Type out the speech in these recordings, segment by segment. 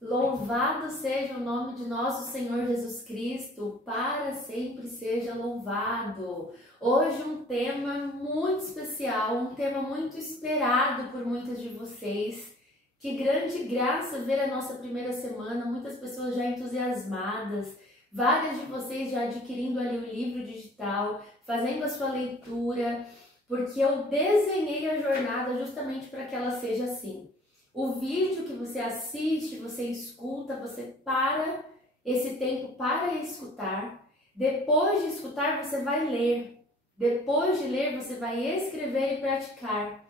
Louvado seja o nome de nosso Senhor Jesus Cristo, para sempre seja louvado. Hoje um tema muito especial, um tema muito esperado por muitas de vocês. Que grande graça ver a nossa primeira semana, muitas pessoas já entusiasmadas, várias de vocês já adquirindo ali o livro digital, fazendo a sua leitura, porque eu desenhei a jornada justamente para que ela seja assim. O vídeo que você assiste, você escuta, você para esse tempo para escutar. Depois de escutar, você vai ler. Depois de ler, você vai escrever e praticar.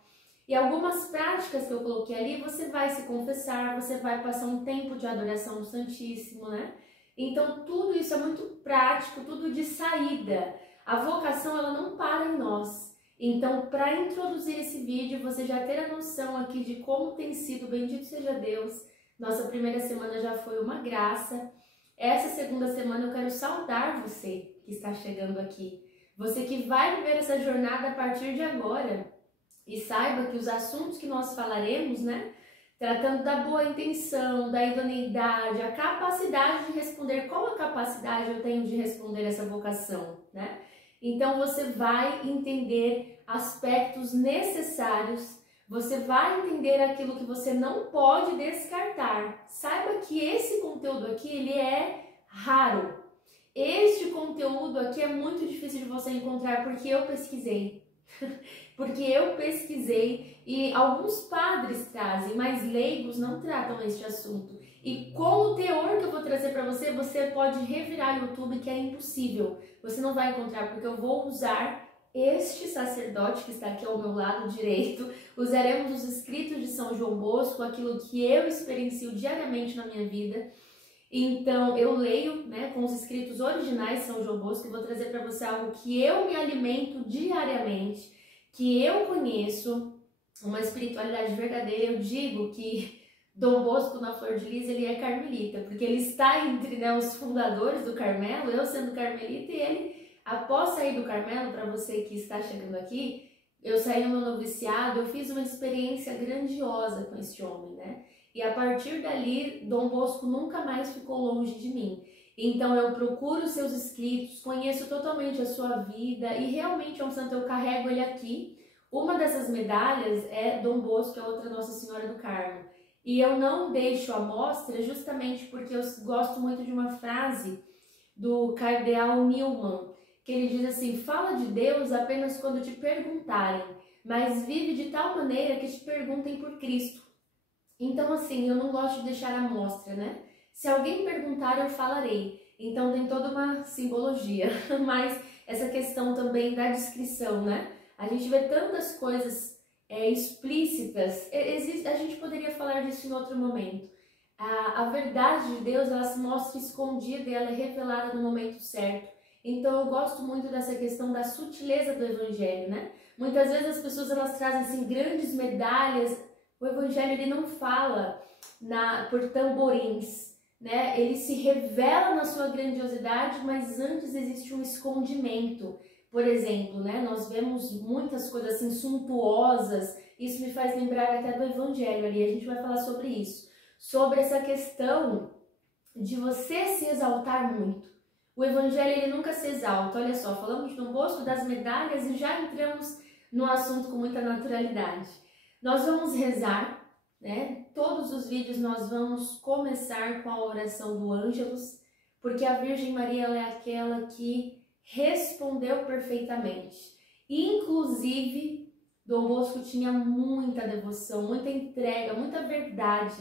E algumas práticas que eu coloquei ali, você vai se confessar, você vai passar um tempo de adoração no Santíssimo, né? Então, tudo isso é muito prático, tudo de saída. A vocação, ela não para em nós. Então, para introduzir esse vídeo, você já ter a noção aqui de como tem sido, bendito seja Deus, nossa primeira semana já foi uma graça. Essa segunda semana eu quero saudar você que está chegando aqui, você que vai viver essa jornada a partir de agora. E saiba que os assuntos que nós falaremos, né, tratando da boa intenção, da idoneidade, a capacidade de responder, qual a capacidade eu tenho de responder essa vocação, né? Então você vai entender aspectos necessários, você vai entender aquilo que você não pode descartar. Saiba que esse conteúdo aqui, ele é raro. Este conteúdo aqui é muito difícil de você encontrar porque eu pesquisei. Porque eu pesquisei e alguns padres trazem, mas leigos não tratam este assunto. E com o teor que eu vou trazer para você, você pode revirar o YouTube, que é impossível. Você não vai encontrar, porque eu vou usar este sacerdote que está aqui ao meu lado direito. Usaremos os escritos de São João Bosco, aquilo que eu experiencio diariamente na minha vida. Então, eu leio, né, com os escritos originais de São João Bosco e vou trazer para você algo que eu me alimento diariamente, que eu conheço, uma espiritualidade verdadeira. Eu digo que Dom Bosco, na Flor de Lis, ele é carmelita, porque ele está entre, né, os fundadores do Carmelo, eu sendo carmelita, e ele, após sair do Carmelo, para você que está chegando aqui, eu saí no meu noviciado, eu fiz uma experiência grandiosa com esse homem, né? E a partir dali, Dom Bosco nunca mais ficou longe de mim. Então eu procuro seus escritos, conheço totalmente a sua vida e realmente é um santo, eu carrego ele aqui. Uma dessas medalhas é Dom Bosco, a outra Nossa Senhora do Carmo. E eu não deixo à mostra justamente porque eu gosto muito de uma frase do cardeal Newman, que ele diz assim: fala de Deus apenas quando te perguntarem, mas vive de tal maneira que te perguntem por Cristo. Então, assim, eu não gosto de deixar à mostra, né? Se alguém perguntar, eu falarei. Então, tem toda uma simbologia. Mas essa questão também da descrição, né? A gente vê tantas coisas explícitas. A gente poderia falar disso em outro momento. A verdade de Deus, ela se mostra escondida e ela é revelada no momento certo. Então, eu gosto muito dessa questão da sutileza do Evangelho, né? Muitas vezes as pessoas, elas trazem, assim, grandes medalhas. O Evangelho, ele não fala por tamborins, né? Ele se revela na sua grandiosidade, mas antes existe um escondimento. Por exemplo, né? Nós vemos muitas coisas assim suntuosas, isso me faz lembrar até do Evangelho ali, a gente vai falar sobre isso. Sobre essa questão de você se exaltar muito. O Evangelho, ele nunca se exalta. Olha só, falamos no rosto das medalhas e já entramos no assunto com muita naturalidade. Nós vamos rezar, né? Todos os vídeos nós vamos começar com a oração do Ângelus, porque a Virgem Maria, ela é aquela que respondeu perfeitamente. Inclusive, Dom Bosco tinha muita devoção, muita entrega, muita verdade.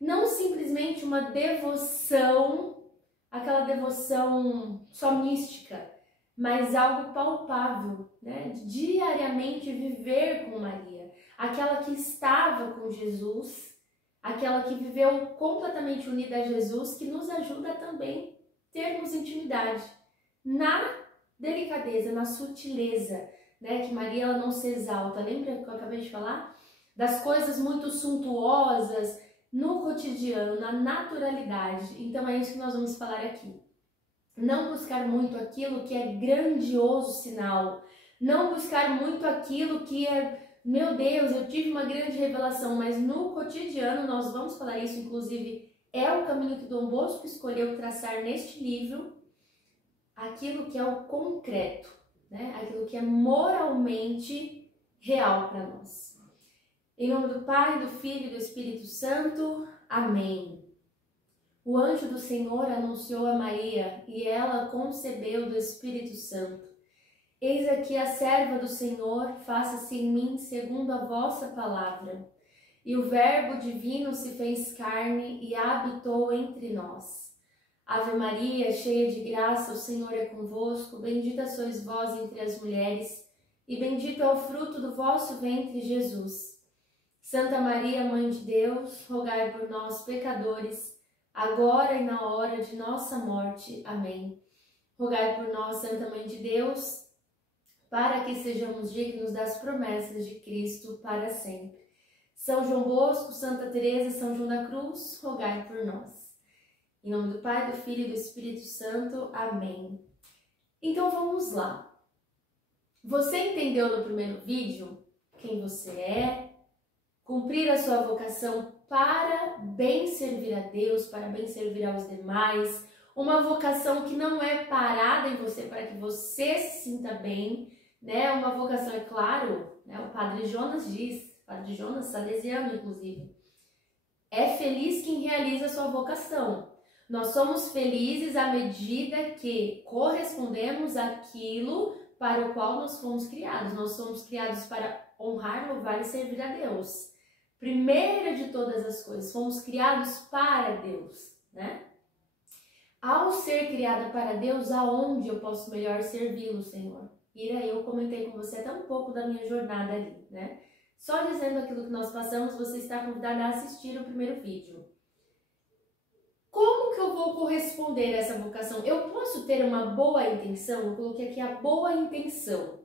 Não simplesmente uma devoção, aquela devoção só mística, mas algo palpável, né? Diariamente viver com Maria. Aquela que estava com Jesus, aquela que viveu completamente unida a Jesus, que nos ajuda também a termos intimidade na delicadeza, na sutileza, né? Que Maria, ela não se exalta. Lembra que eu acabei de falar? Das coisas muito suntuosas, no cotidiano, na naturalidade. Então é isso que nós vamos falar aqui. Não buscar muito aquilo que é grandioso sinal, não buscar muito aquilo que é, meu Deus, eu tive uma grande revelação, mas no cotidiano, nós vamos falar isso inclusive É o caminho que Dom Bosco escolheu traçar neste livro, aquilo que é o concreto, né? Aquilo que é moralmente real para nós. Em nome do Pai, do Filho e do Espírito Santo. Amém. O anjo do Senhor anunciou a Maria e ela concebeu do Espírito Santo. Eis aqui a serva do Senhor, faça-se em mim segundo a vossa palavra. E o Verbo divino se fez carne e habitou entre nós. Ave Maria, cheia de graça, o Senhor é convosco, bendita sois vós entre as mulheres, e bendito é o fruto do vosso ventre, Jesus. Santa Maria, Mãe de Deus, rogai por nós, pecadores, agora e na hora de nossa morte. Amém. Rogai por nós, Santa Mãe de Deus, para que sejamos dignos das promessas de Cristo para sempre. São João Bosco, Santa Teresa, São João da Cruz, rogai por nós. Em nome do Pai, do Filho e do Espírito Santo. Amém. Então vamos lá. Você entendeu no primeiro vídeo quem você é, cumprir a sua vocação para bem servir a Deus, para bem servir aos demais, uma vocação que não é parada em você para que você se sinta bem, né? Uma vocação, é claro, né? O Padre Jonas diz, Padre Jonas, salesiano inclusive, é feliz quem realiza a sua vocação. Nós somos felizes à medida que correspondemos àquilo para o qual nós fomos criados. Nós somos criados para honrar, louvar e servir a Deus. Primeira de todas as coisas, fomos criados para Deus, né? Ao ser criada para Deus, aonde eu posso melhor servi-lo, Senhor? E aí eu comentei com você até um pouco da minha jornada ali, né? Só dizendo aquilo que nós passamos, você está convidada a assistir o primeiro vídeo. Como que eu vou corresponder a essa vocação? Eu posso ter uma boa intenção? Eu coloquei aqui a boa intenção.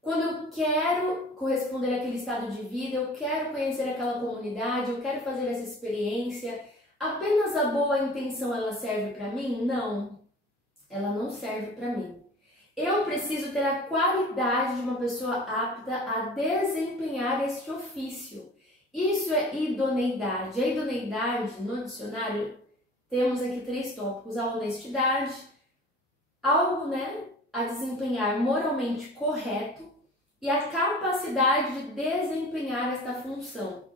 Quando eu quero corresponder àquele estado de vida, eu quero conhecer aquela comunidade, eu quero fazer essa experiência, apenas a boa intenção ela serve para mim? Não, ela não serve para mim. Eu preciso ter a qualidade de uma pessoa apta a desempenhar este ofício. Isso é idoneidade. A idoneidade, no dicionário, temos aqui 3 tópicos: a honestidade, algo, né, a desempenhar moralmente correto, e a capacidade de desempenhar esta função.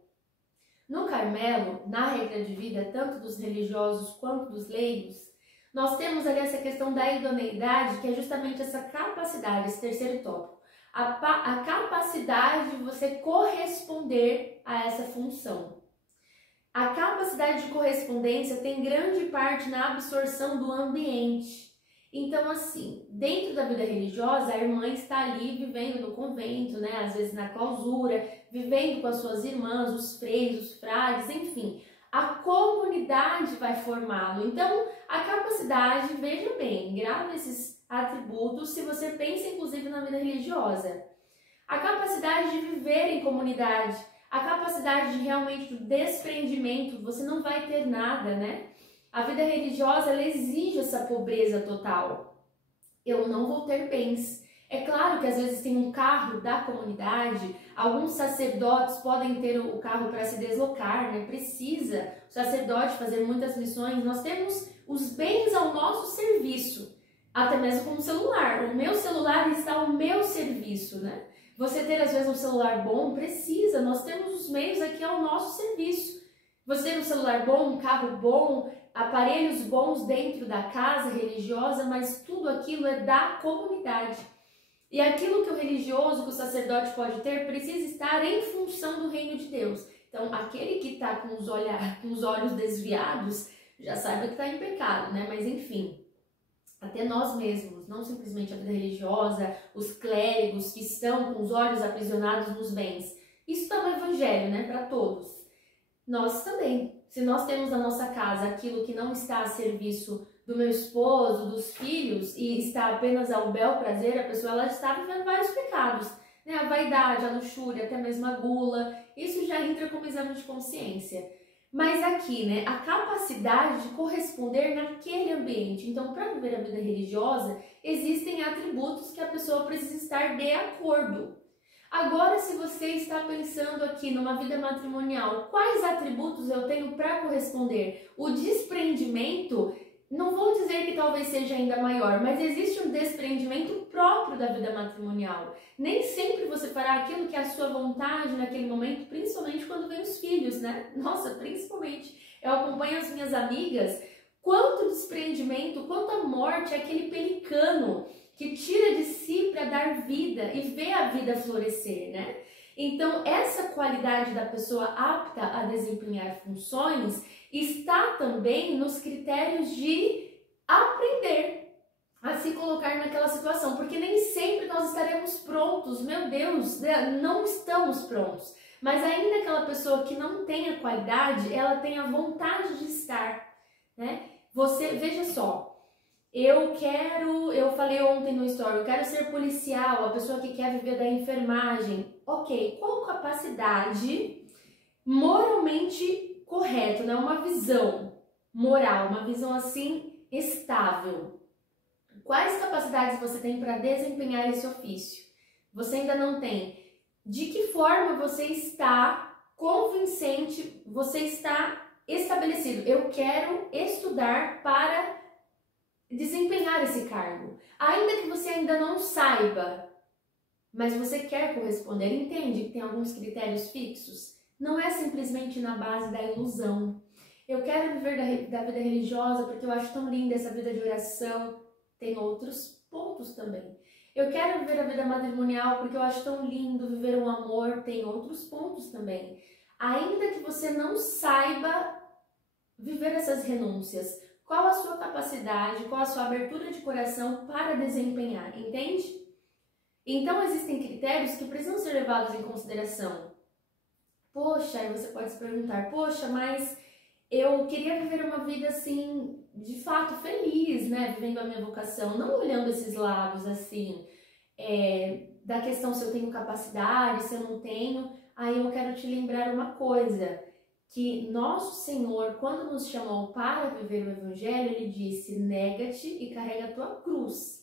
No Carmelo, na regra de vida, tanto dos religiosos quanto dos leigos, nós temos ali essa questão da idoneidade, que é justamente essa capacidade, esse terceiro tópico, a capacidade de você corresponder a essa função. A capacidade de correspondência tem grande parte na absorção do ambiente. Então, assim, dentro da vida religiosa, a irmã está ali vivendo no convento, né? Às vezes na clausura, vivendo com as suas irmãs, os freios, os frades, enfim. A comunidade vai formá-lo. Então, a capacidade, veja bem, grave esses atributos se você pensa inclusive na vida religiosa. A capacidade de viver em comunidade, a capacidade de realmente do desprendimento, você não vai ter nada, né? A vida religiosa, ela exige essa pobreza total. Eu não vou ter bens. É claro que às vezes tem um carro da comunidade, alguns sacerdotes podem ter o carro para se deslocar, né? Precisa o sacerdote fazer muitas missões. Nós temos os bens ao nosso serviço, até mesmo como celular. O meu celular está ao meu serviço, né? Você ter às vezes um celular bom, precisa. Nós temos os meios aqui ao nosso serviço. Você ter um celular bom, um carro bom, aparelhos bons dentro da casa religiosa, mas tudo aquilo é da comunidade. E aquilo que o religioso, que o sacerdote pode ter, precisa estar em função do reino de Deus. Então, aquele que está com os olhos desviados, já saiba que está em pecado, né? Mas enfim, até nós mesmos, não simplesmente a vida religiosa, os clérigos que estão com os olhos aprisionados nos bens. Isso está no Evangelho, né? Para todos. Nós também. Se nós temos na nossa casa aquilo que não está a serviço do meu esposo, dos filhos, e está apenas ao bel prazer, a pessoa ela está vivendo vários pecados, né? A vaidade, a luxúria, até mesmo a gula, isso já entra como exame de consciência. Mas aqui, né, a capacidade de corresponder naquele ambiente. Então, para viver a vida religiosa, existem atributos que a pessoa precisa estar de acordo. Agora, se você está pensando aqui numa vida matrimonial, quais atributos eu tenho para corresponder? O desprendimento, não vou dizer que talvez seja ainda maior, mas existe um desprendimento próprio da vida matrimonial. Nem sempre você fará aquilo que é a sua vontade naquele momento, principalmente quando vem os filhos, né? Nossa, principalmente. Eu acompanho as minhas amigas, quanto desprendimento, quanta morte é aquele pelicano que tira de si para dar vida e ver a vida florescer, né? Então, essa qualidade da pessoa apta a desempenhar funções está também nos critérios de aprender a se colocar naquela situação, porque nem sempre nós estaremos prontos, meu Deus, não estamos prontos. Mas ainda aquela pessoa que não tem a qualidade, ela tem a vontade de estar, né? Você, veja só, eu falei ontem no story, eu quero ser policial, a pessoa que quer viver da enfermagem. Ok, qual capacidade moralmente correta, né? Uma visão moral, uma visão assim estável. Quais capacidades você tem para desempenhar esse ofício? Você ainda não tem. De que forma você está convincente, você está estabelecido? Eu quero estudar para desempenhar esse cargo. Ainda que você ainda não saiba, mas você quer corresponder, entende que tem alguns critérios fixos? Não é simplesmente na base da ilusão. Eu quero viver da vida religiosa porque eu acho tão linda essa vida de oração. Tem outros pontos também. Eu quero viver a vida matrimonial porque eu acho tão lindo viver um amor. Tem outros pontos também. Ainda que você não saiba viver essas renúncias, qual a sua capacidade, qual a sua abertura de coração para desempenhar, entende? Então existem critérios que precisam ser levados em consideração. Poxa, aí você pode se perguntar, poxa, mas eu queria viver uma vida assim, de fato feliz, né? Vivendo a minha vocação, não olhando esses lados assim, da questão se eu tenho capacidade, se eu não tenho. Aí eu quero te lembrar uma coisa, que nosso Senhor, quando nos chamou para viver o Evangelho, Ele disse, nega-te e carrega a tua cruz.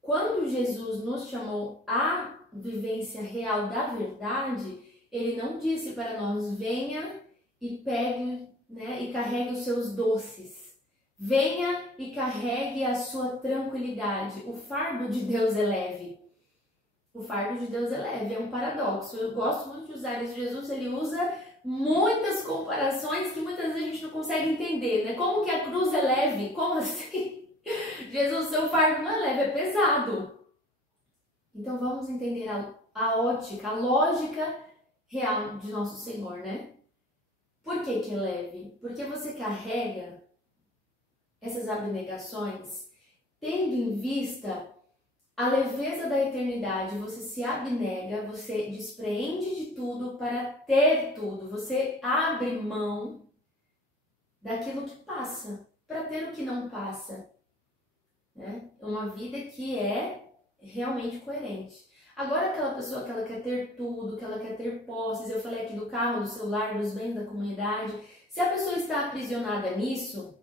Quando Jesus nos chamou à vivência real da verdade, Ele não disse para nós, venha e pegue, né, e carregue os seus doces. Venha e carregue a sua tranquilidade. O fardo de Deus é leve. O fardo de Deus é leve, é um paradoxo. Eu gosto muito de usar isso. Jesus, Ele usa muitas comparações que muitas vezes a gente não consegue entender, né? Como que a cruz é leve? Como assim? Jesus, seu fardo não é leve, é pesado. Então vamos entender a ótica, a lógica real de nosso Senhor, né? Por que que é leve? Porque você carrega essas abnegações tendo em vista a leveza da eternidade. Você se abnega, você despreende de tudo para ter tudo. Você abre mão daquilo que passa para ter o que não passa, né? Uma vida que é realmente coerente. Agora aquela pessoa que ela quer ter tudo, que ela quer ter posses, eu falei aqui do carro, do celular, dos bens da comunidade, se a pessoa está aprisionada nisso,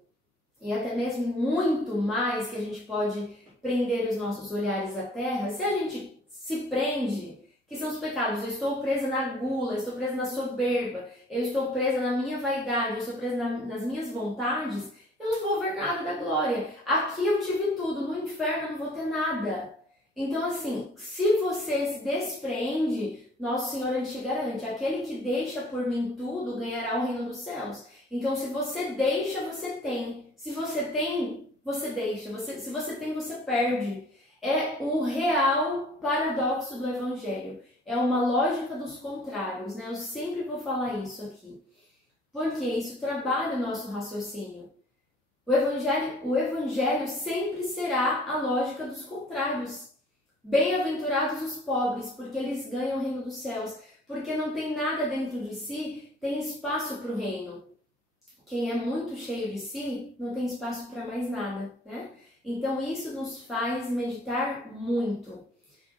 e até mesmo muito mais que a gente pode prender os nossos olhares à terra, se a gente se prende, que são os pecados, eu estou presa na gula, eu estou presa na soberba, eu estou presa na minha vaidade, eu estou presa nas minhas vontades, eu não vou ver nada da glória. Aqui eu tive tudo, no inferno eu não vou ter nada. Então assim, se você se despreende, nosso Senhor Ele te garante, aquele que deixa por mim tudo ganhará o reino dos céus. Então se você deixa, você tem. Se você tem, você deixa. Se você tem, você perde. É o real paradoxo do Evangelho. É uma lógica dos contrários, né? Eu sempre vou falar isso aqui. Porque isso trabalha o nosso raciocínio. O Evangelho sempre será a lógica dos contrários. Bem-aventurados os pobres, porque eles ganham o reino dos céus. Porque não tem nada dentro de si, tem espaço para o reino. Quem é muito cheio de si, não tem espaço para mais nada, né? Então isso nos faz meditar muito.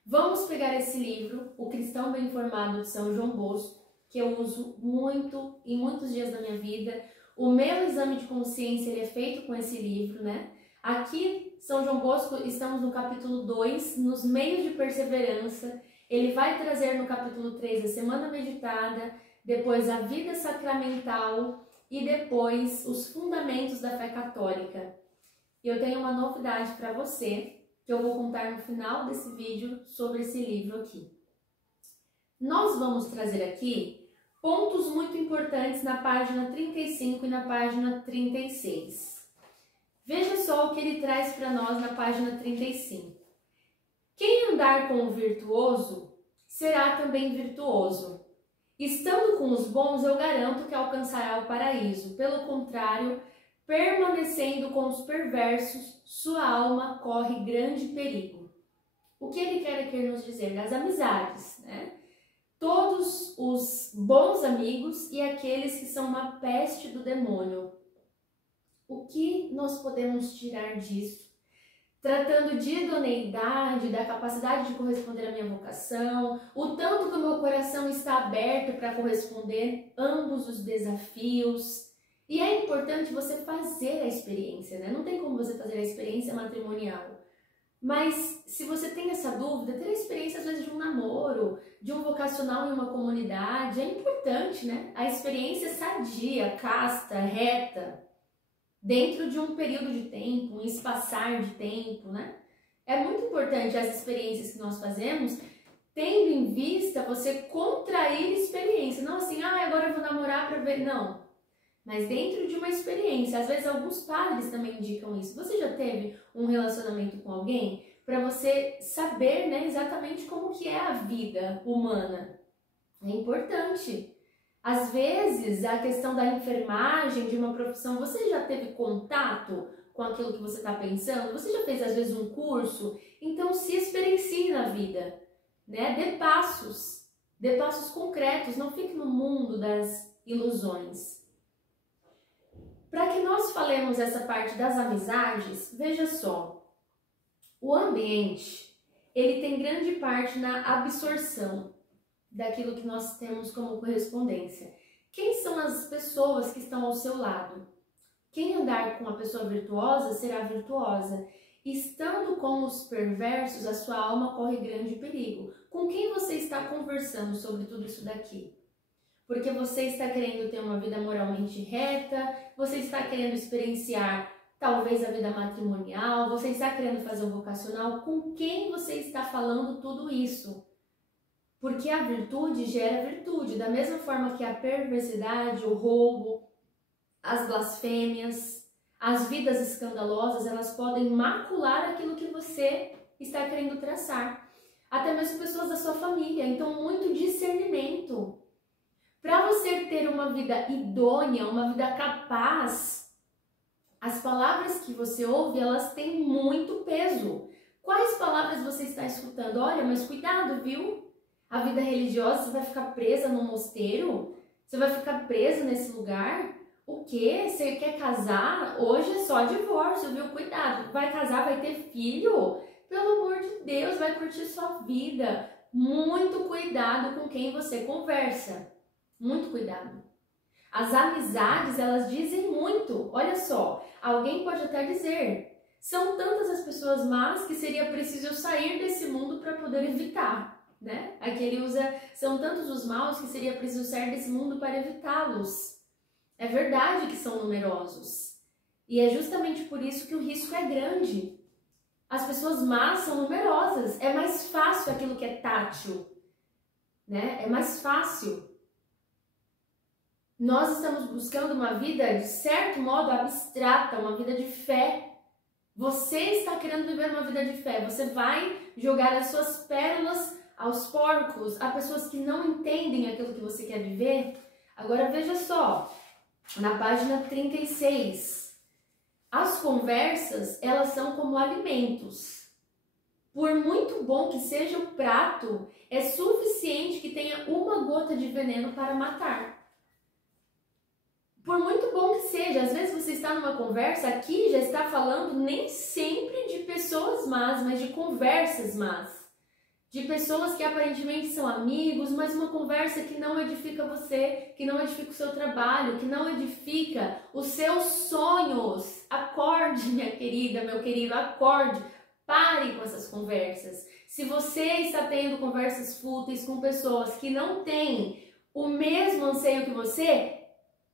Vamos pegar esse livro, O Cristão Bem Informado de São João Bosco, que eu uso muito em muitos dias da minha vida. O meu exame de consciência ele é feito com esse livro, né? Aqui, São João Bosco, estamos no capítulo 2, nos meios de perseverança. Ele vai trazer no capítulo 3 a semana meditada, depois a vida sacramental e depois os fundamentos da fé católica. E eu tenho uma novidade para você, que eu vou contar no final desse vídeo sobre esse livro aqui. Nós vamos trazer aqui pontos muito importantes na página 35 e na página 36. Veja só o que ele traz para nós na página 35. Quem andar com o virtuoso será também virtuoso. Estando com os bons, eu garanto que alcançará o paraíso. Pelo contrário, permanecendo com os perversos, sua alma corre grande perigo. O que ele quer aqui nos dizer? Das amizades, né? Todos os bons amigos e aqueles que são uma peste do demônio. O que nós podemos tirar disso? Tratando de idoneidade, da capacidade de corresponder à minha vocação, o tanto que o meu coração está aberto para corresponder ambos os desafios. E é importante você fazer a experiência, né? Não tem como você fazer a experiência matrimonial. Mas se você tem essa dúvida, ter a experiência às vezes de um namoro, de um vocacional em uma comunidade, é importante, né? A experiência sadia, casta, reta, dentro de um período de tempo, um espaçar de tempo, né? É muito importante as experiências que nós fazemos, tendo em vista você contrair experiência. Não assim, agora eu vou namorar para ver. Não. Mas dentro de uma experiência. Às vezes alguns padres também indicam isso. Você já teve um relacionamento com alguém para você saber, né, exatamente como que é a vida humana? É importante. Às vezes, a questão da enfermagem, de uma profissão, você já teve contato com aquilo que você está pensando? Você já fez, às vezes, um curso? Então, se experiencie na vida, né? Dê passos concretos, não fique no mundo das ilusões. Para que nós falemos essa parte das amizades, veja só, o ambiente, ele tem grande parte na absorção daquilo que nós temos como correspondência. Quem são as pessoas que estão ao seu lado? Quem andar com uma pessoa virtuosa será virtuosa. Estando com os perversos, a sua alma corre grande perigo. Com quem você está conversando sobre tudo isso daqui? Porque você está querendo ter uma vida moralmente reta, você está querendo experienciar talvez a vida matrimonial, você está querendo fazer um vocacional. Com quem você está falando tudo isso? Porque a virtude gera virtude, da mesma forma que a perversidade, o roubo, as blasfêmias, as vidas escandalosas, elas podem macular aquilo que você está querendo traçar. Até mesmo pessoas da sua família, então muito discernimento. Para você ter uma vida idônea, uma vida capaz, as palavras que você ouve, elas têm muito peso. Quais palavras você está escutando? Olha, mas cuidado, viu? A vida religiosa, você vai ficar presa no mosteiro? Você vai ficar presa nesse lugar? O quê? Você quer casar? Hoje é só divórcio, viu? Cuidado. Vai casar, vai ter filho? Pelo amor de Deus, vai curtir sua vida. Muito cuidado com quem você conversa. Muito cuidado. As amizades, elas dizem muito. Olha só, alguém pode até dizer, são tantas as pessoas más que seria preciso sair desse mundo para poder evitar. Né? Aqui ele usa, são tantos os maus que seria preciso sair desse mundo para evitá-los. É verdade que são numerosos. E é justamente por isso que o risco é grande. As pessoas más são numerosas. É mais fácil aquilo que é tátil. Né? É mais fácil. Nós estamos buscando uma vida, de certo modo, abstrata, uma vida de fé. Você está querendo viver uma vida de fé. Você vai jogar as suas pérolas aos porcos, a pessoas que não entendem aquilo que você quer viver. Agora veja só, na página 36, as conversas, elas são como alimentos. Por muito bom que seja o prato, é suficiente que tenha uma gota de veneno para matar. Por muito bom que seja, às vezes você está numa conversa, aqui já está falando nem sempre de pessoas más, mas de conversas más. De pessoas que aparentemente são amigos, mas uma conversa que não edifica você, que não edifica o seu trabalho, que não edifica os seus sonhos. Acorde, minha querida, meu querido, acorde. Pare com essas conversas. Se você está tendo conversas fúteis com pessoas que não têm o mesmo anseio que você,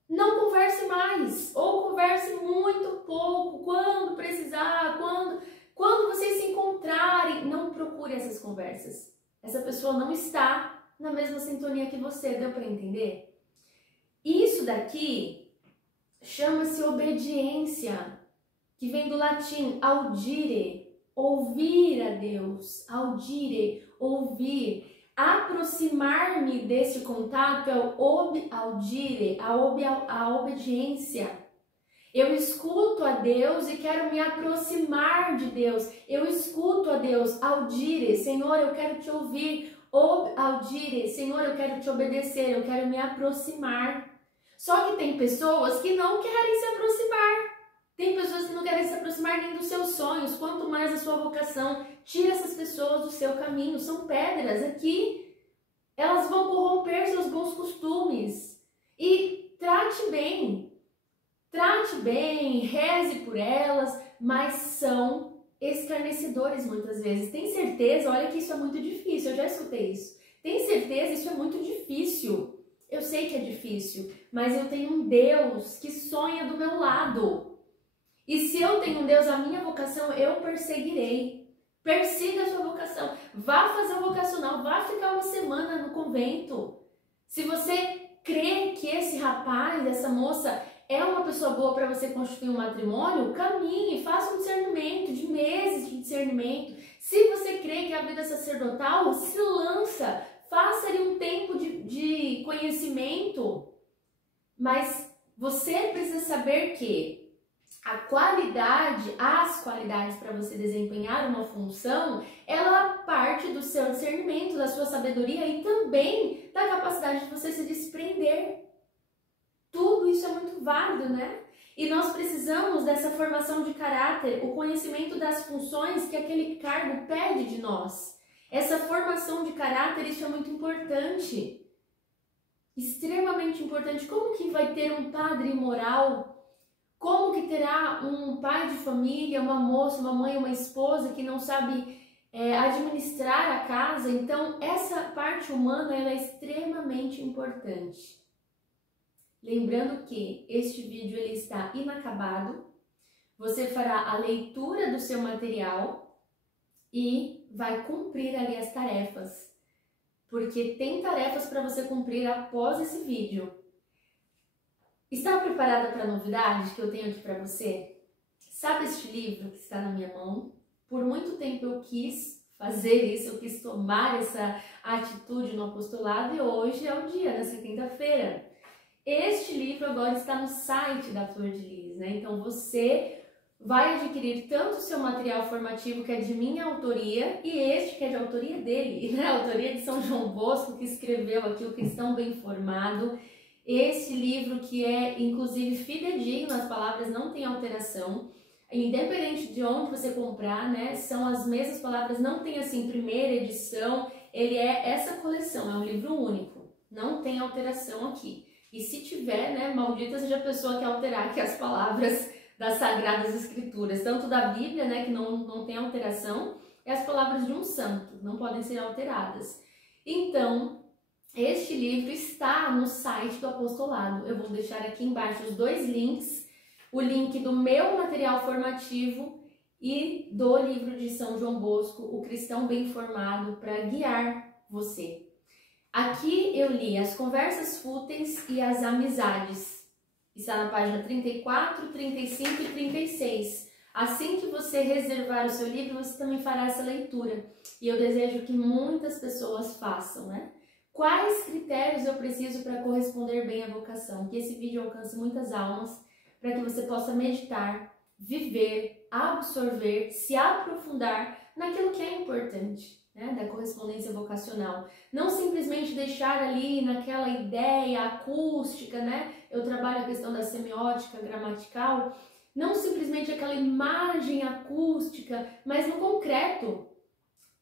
não converse mais, ou converse muito pouco, quando precisar, quando vocês se encontrarem, não procure essas conversas. Essa pessoa não está na mesma sintonia que você, deu para entender? Isso daqui chama-se obediência, que vem do latim audire, ouvir a Deus, audire, ouvir. Aproximar-me desse contato é o audire, a obediência. Eu escuto a Deus e quero me aproximar de Deus. Eu escuto a Deus, audire, Senhor, eu quero te ouvir. Audire, Senhor, eu quero te obedecer, eu quero me aproximar. Só que tem pessoas que não querem se aproximar. Tem pessoas que não querem se aproximar nem dos seus sonhos, quanto mais da sua vocação. Tira essas pessoas do seu caminho, são pedras aqui. Elas vão corromper seus bons costumes. E trate bem, reze por elas, mas são escarnecedores muitas vezes. Tem certeza? Olha que isso é muito difícil, eu já escutei isso. Tem certeza? Isso é muito difícil. Eu sei que é difícil, mas eu tenho um Deus que sonha do meu lado. E se eu tenho um Deus, a minha vocação, eu perseguirei. Persiga a sua vocação. Vá fazer o vocacional, vá ficar uma semana no convento. Se você crê que esse rapaz, essa moça, é uma pessoa boa para você constituir um matrimônio, caminhe, faça um discernimento, de meses de discernimento. Se você crê que a vida sacerdotal, se lança, faça ali um tempo de conhecimento. Mas você precisa saber que as qualidades para você desempenhar uma função, ela parte do seu discernimento, da sua sabedoria e também da capacidade de você se desprender. Tudo isso é muito válido, né? E nós precisamos dessa formação de caráter, o conhecimento das funções que aquele cargo pede de nós. Essa formação de caráter, isso é muito importante. Extremamente importante. Como que vai ter um padre moral? Como que terá um pai de família, uma moça, uma mãe, uma esposa que não sabe administrar a casa? Então, essa parte humana ela é extremamente importante. Lembrando que este vídeo ele está inacabado, você fará a leitura do seu material e vai cumprir ali as tarefas, porque tem tarefas para você cumprir após esse vídeo. Está preparada para a novidade que eu tenho aqui para você? Sabe este livro que está na minha mão? Por muito tempo eu quis fazer isso, eu quis tomar essa atitude no apostolado e hoje é o dia, nessa quinta-feira. Este livro agora está no site da Flor de Lis, né? Então você vai adquirir tanto o seu material formativo, que é de minha autoria, e este que é de autoria dele, né? A autoria de São João Bosco, que escreveu aqui o Cristão Bem Formado. Esse livro que é, inclusive, fidedigno, as palavras não tem alteração. Independente de onde você comprar, né? São as mesmas palavras, não tem assim, primeira edição. Ele é essa coleção, é um livro único. Não tem alteração aqui. E se tiver, né, maldita seja a pessoa que alterar aqui as palavras das Sagradas Escrituras, tanto da Bíblia, né, que não tem alteração, e as palavras de um santo, não podem ser alteradas. Então, este livro está no site do apostolado. Eu vou deixar aqui embaixo os dois links, o link do meu material formativo e do livro de São João Bosco, O Cristão Bem Formado, para guiar você. Aqui eu li As Conversas Fúteis e as Amizades. Está na página 34, 35 e 36. Assim que você reservar o seu livro, você também fará essa leitura. E eu desejo que muitas pessoas façam, né? Quais critérios eu preciso para corresponder bem à vocação? Que esse vídeo alcance muitas almas, para que você possa meditar, viver, absorver, se aprofundar naquilo que é importante, né, da correspondência vocacional. Não simplesmente deixar ali naquela ideia acústica, né? Eu trabalho a questão da semiótica gramatical, não simplesmente aquela imagem acústica, mas no concreto,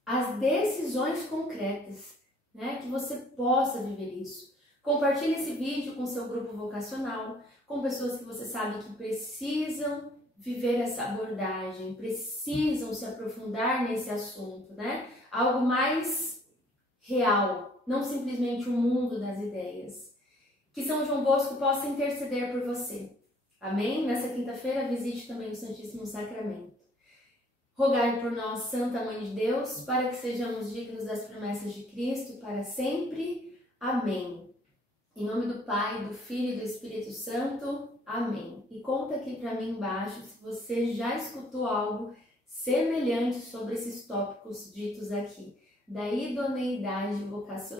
as decisões concretas, né? Que você possa viver isso. Compartilhe esse vídeo com seu grupo vocacional, com pessoas que você sabe que precisam viver essa abordagem, precisam se aprofundar nesse assunto, né? Algo mais real, não simplesmente o mundo das ideias. Que São João Bosco possa interceder por você. Amém? Nessa quinta-feira, visite também o Santíssimo Sacramento. Rogai por nós, Santa Mãe de Deus, para que sejamos dignos das promessas de Cristo para sempre. Amém. Em nome do Pai, do Filho e do Espírito Santo. Amém. E conta aqui para mim embaixo se você já escutou algo semelhante sobre esses tópicos ditos aqui, da idoneidade vocacional.